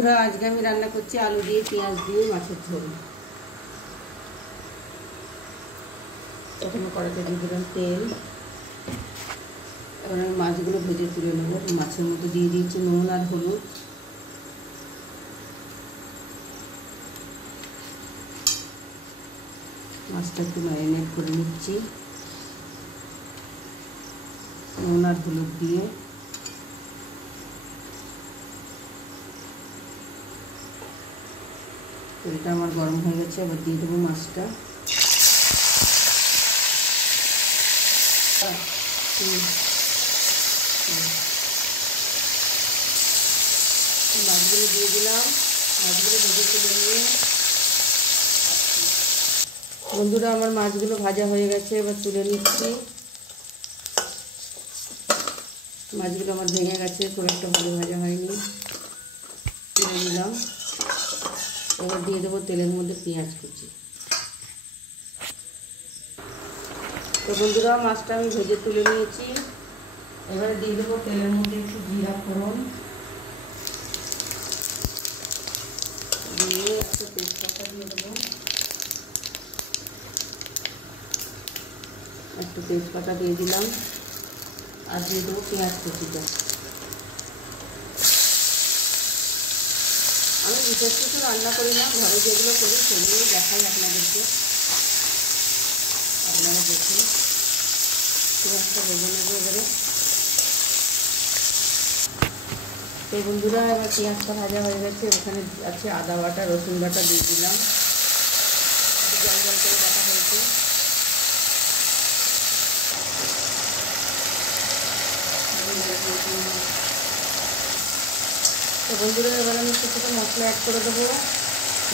আজকে আমি রান্না করছি আলু দিয়ে পেঁয়াজ দিয়ে মাছের ঝোল। প্রথমে কড়াইতে দিয়ে দিলাম তেল। এবার আমি মাছগুলো ভেজে তুলে নেবো। মাছের মধ্যে দিয়ে দিয়েছি নুন আর হলুদ। মাছটা একটু ম্যারিনেট করে নিচ্ছি নুন আর হলুদ দিয়ে। তেলটা আমার গরম হয়ে গেছে, এবার দিয়ে দেবো মাছটা। মাছগুলো দিয়ে দিলাম। মাছগুলো ভেজে তুলে নিয়ে বন্ধুরা আমার মাছগুলো ভাজা হয়ে গেছে, এবার তুলে নিচ্ছি। মাছগুলো আমার ভেঙে গেছে, খুব একটা ভালো ভাজা হয়নি, তুলে নিলাম। এবার দিয়ে দেবো তেলের মধ্যে পেঁয়াজ কুচি। তো বন্ধুরা মাছটা আমি ভেজে তুলে নিয়েছি। এবারে দিয়ে দেবো তেলের মধ্যে একটু জিরা ফোড়ন দিয়ে একটু তেজপাতা দিয়ে দেবো। একটু তেজপাতা দিয়ে দিলাম আর দিয়ে দেবো পেঁয়াজ কুচিটা। আমি বিশেষ কিছু রান্না করি না, ঘরে যেগুলো করি সেগুলোই দেখাই আপনাদেরকে। আপনারা দেখুন। পেঁয়াজটা ভেজে নেবো এবারে। তো বন্ধুরা এবার পেঁয়াজটা ভাজা হয়ে গেছে। ওখানে আছে আদা বাটা, রসুন বাটা দিয়ে দিলাম। জল জল করে বাটা হয়েছে। তো বন্ধুরা এবার আমি কিছুটা মশলা অ্যাড করে দেবো।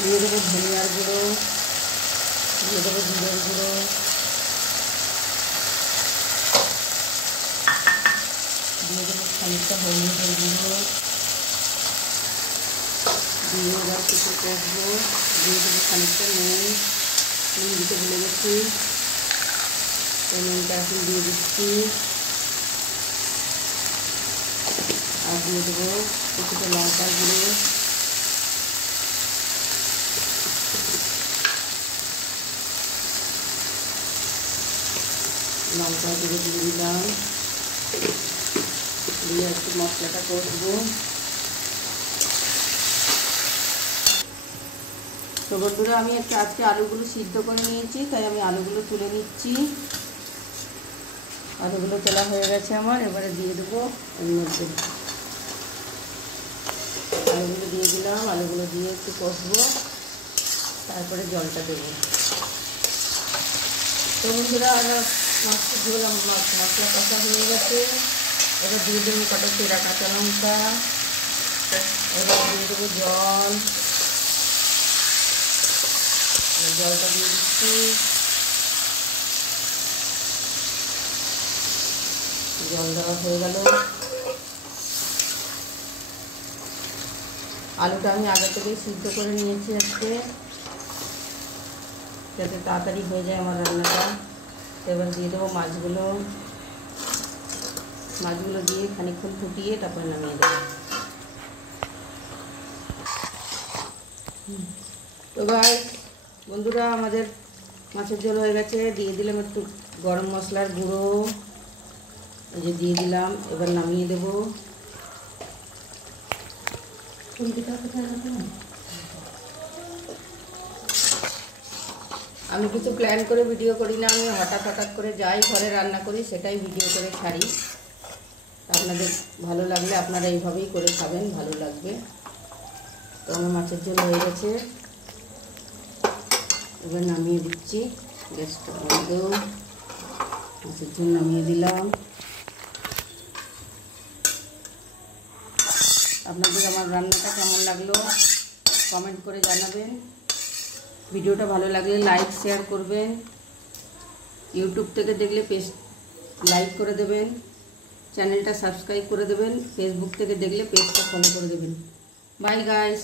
দিয়ে দেবো ধনিয়ার গুঁড়ো, দিয়ে দেবো জিরের গুঁড়ো, দিয়ে দেবো খানিকটা হলুদের গুঁড়ো, দিয়ে এবার কিছু কষবো। দিয়ে দেবো খানিকটা নুন দিতে ভুলে গেছি, এই নুনটা এখন দিয়ে দিচ্ছি। আর দিয়ে দেবো কিছুটা লঙ্কার গুঁড়ো, লঙ্কার গুঁড়ো দিয়ে দিলাম। দিয়ে একটু মশলাটা কষবো। তো বন্ধুরা আমি আজকে আলুগুলো সিদ্ধ করে নিয়েছি, তাই আমি আলুগুলো তুলে নিচ্ছি। আলুগুলো তোলা হয়ে গেছে আমার। এবারে দিয়ে দেবো এর মধ্যে। আলুগুলো দিয়ে দিলাম। আলুগুলো দিয়ে একটু কষবো, তারপরে জলটা দেবো। তো বন্ধুরা আমার মাছের ঝোল আমার মশলা কষা হয়ে গেছে। এবার দিয়ে দেবো কটা চেরা কাঁচা লঙ্কা। এবার দিয়ে দেবো জল। জলটা দিয়ে দিচ্ছি। জল দেওয়া হয়ে গেল। আলুটা আমি আগে থেকেই সিদ্ধ করে নিয়েছি আজকে, যাতে তাড়াতাড়ি হয়ে যায় আমার রান্নাটা। এবার দিয়ে দেবো মাছগুলো। মাছগুলো দিয়ে খানিকক্ষণ ফুটিয়ে তারপরে নামিয়ে দেবো। তো গাইস বন্ধুরা আমাদের মাছের ঝোল হয়ে গেছে। দিয়ে দিলাম একটু গরম মশলার গুঁড়ো, এই যে দিয়ে দিলাম। এবার নামিয়ে দেবো। আমি কিছু প্ল্যান করে ভিডিও করি না, আমি হঠাৎ করে যাই ঘরে রান্না করি সেটাই ভিডিও করে ছাড়ি। আপনাদের ভালো লাগলে আপনারা এইভাবেই করে খাবেন, ভালো লাগবে। তো আমার মাছের ঝোল হয়ে গেছে, এবার নামিয়ে দিচ্ছি। গ্যাসটা বন্ধ। মাছের ঝোল নামিয়ে দিলাম। আপনাদের আমার রান্নাটা কেমন লাগলো কমেন্ট করে জানাবেন। ভিডিওটা ভালো লাগলে লাইক শেয়ার করবেন। ইউটিউব থেকে দেখলে লাইক করে দেবেন, চ্যানেলটা সাবস্ক্রাইব করে দেবেন। ফেসবুক থেকে দেখলে পেজটা ফলো করে দেবেন। Bye guys.